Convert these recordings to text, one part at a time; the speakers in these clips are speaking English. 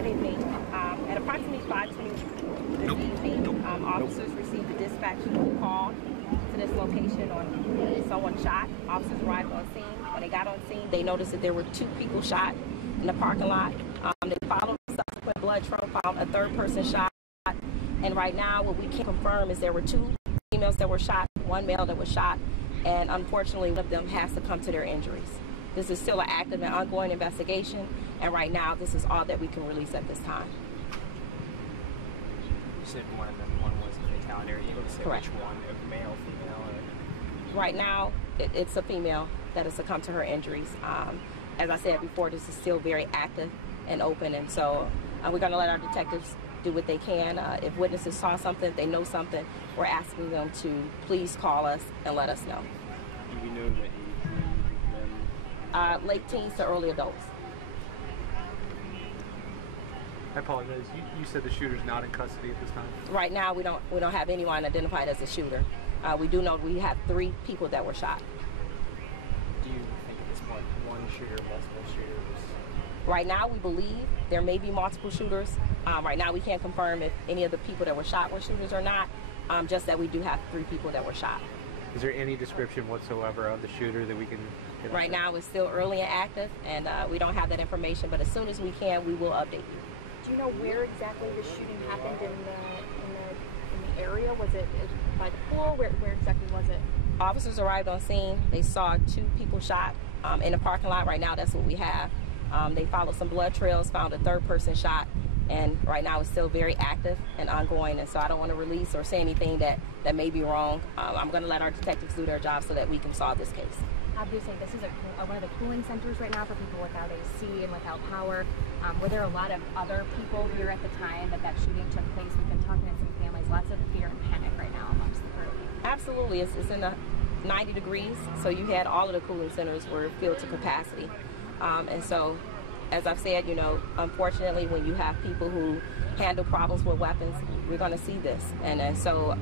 Good evening. At approximately 5:20 this evening, officers received a dispatch call to this location on someone shot. Officers arrived on scene. When they got on scene, they noticed that there were 2 people shot in the parking lot. They followed the subsequent blood trail, found a 3rd person shot. And right now, what we can confirm is there were 2 females that were shot, 1 male that was shot, and unfortunately, one of them has succumbed to their injuries. This is still an active and ongoing investigation, and right now, this is all that we can release at this time. You said one was a fatality. Are you able to say Correct. which one, male, female? Or? Right now, it's a female that has succumbed to her injuries. As I said before, this is still very active and open, and so we're going to let our detectives do what they can. If witnesses saw something, if they know something, we're asking them to please call us and let us know. Do we know the age of them? Late teens to early adults. I apologize. You said the shooter's not in custody at this time? Right now, we don't have anyone identified as a shooter. We do know we have 3 people that were shot. Do you think at this point one shooter, multiple shooters? Right now, we believe there may be multiple shooters. Right now, we can't confirm if any of the people that were shot were shooters or not, just that we do have 3 people that were shot. Is there any description whatsoever of the shooter that we can get? Right now, it's still early and active, and we don't have that information, but as soon as we can, we will update you. Do you know where exactly the shooting happened in the area? Was it by the pool? Where exactly was it? Officers arrived on scene. They saw 2 people shot in the parking lot. Right now, that's what we have. They followed some blood trails, found a 3rd person shot, and right now it's still very active and ongoing, and so I don't want to release or say anything that may be wrong. I'm going to let our detectives do their job so that we can solve this case. Obviously, this is one of the cooling centers right now for people without AC and without power. Were there a lot of other people here at the time that shooting took place? We've been talking to some families, lots of fear and panic right now amongst the crew. Absolutely. It's in the 90 degrees, so you had all of the cooling centers were filled to capacity. And so, as I've said, unfortunately, when you have people who handle problems with weapons, we're going to see this. And so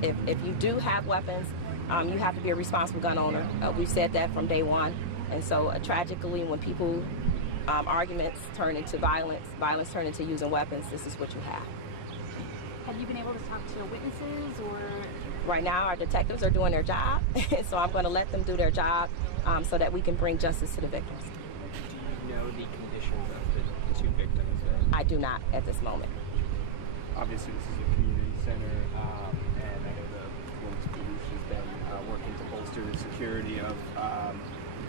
if you do have weapons, you have to be a responsible gun owner. We've said that from day one. And so tragically, when people, arguments turn into violence, violence turn into using weapons, this is what you have. Have you been able to talk to witnesses or? Right now, our detectives are doing their job, so I'm going to let them do their job so that we can bring justice to the victims. Do you know the conditions of the 2 victims? I do not at this moment. Obviously, this is a community center, and I know the Glenwood Police has been working to bolster the security of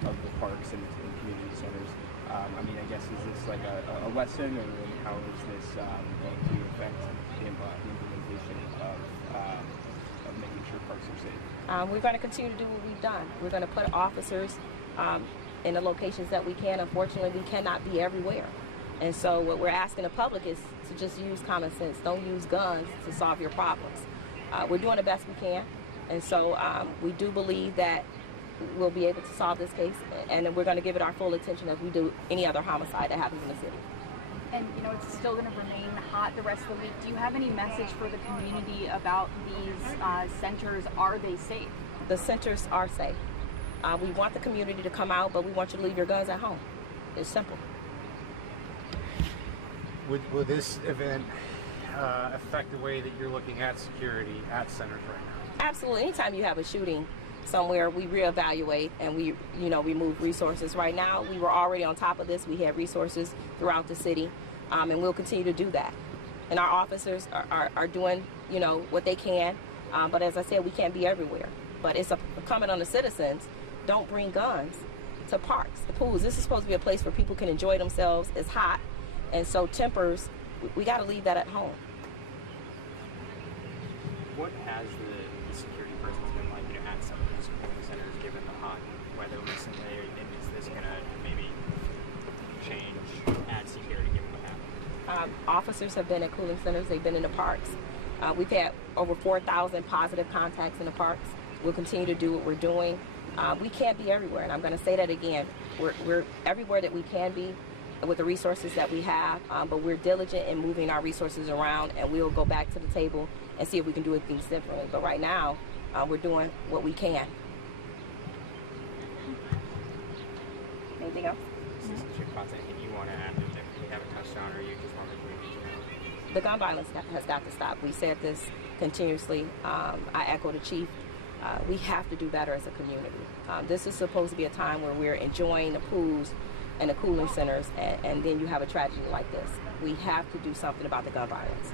the parks and community centers. I guess is this like a lesson, or how is this going to affect the implementation of making sure parks are safe? We're going to continue to do what we've done. We're going to put officers in the locations that we can. Unfortunately, we cannot be everywhere. And so what we're asking the public is to just use common sense. Don't use guns to solve your problems. We're doing the best we can. And so we do believe that we'll be able to solve this case, and we're going to give it our full attention as we do any other homicide that happens in the city. And it's still going to remain hot the rest of the week. Do you have any message for the community about these centers? Are they safe? The centers are safe. We want the community to come out, but we want you to leave your guns at home. It's simple. Would this event affect the way that you're looking at security at centers right now? Absolutely. Anytime you have a shooting somewhere, we reevaluate and we move resources. Right now, we were already on top of this. We had resources throughout the city, and we'll continue to do that. And our officers are doing, what they can. But as I said, we can't be everywhere. But it's incumbent on the citizens. Don't bring guns to parks, the pools. This is supposed to be a place where people can enjoy themselves. It's hot. And so tempers, we got to leave that at home. What has the security presence been like at some of these cooling centers given the hot weather recently? And is this going to maybe change, add security given what happened? Officers have been at cooling centers. They've been in the parks. We've had over 4,000 positive contacts in the parks. We'll continue to do what we're doing. We can't be everywhere, and I'm going to say that again. We're everywhere that we can be with the resources that we have, but we're diligent in moving our resources around, and we'll go back to the table and see if we can do things differently. But right now, we're doing what we can. Anything else? Anything you want to add that we haven't touched on, or you just want public way? The gun violence has got to stop. We said this continuously. I echo the chief. We have to do better as a community. This is supposed to be a time where we're enjoying the pools and the cooling centers, and then you have a tragedy like this. We have to do something about the gun violence.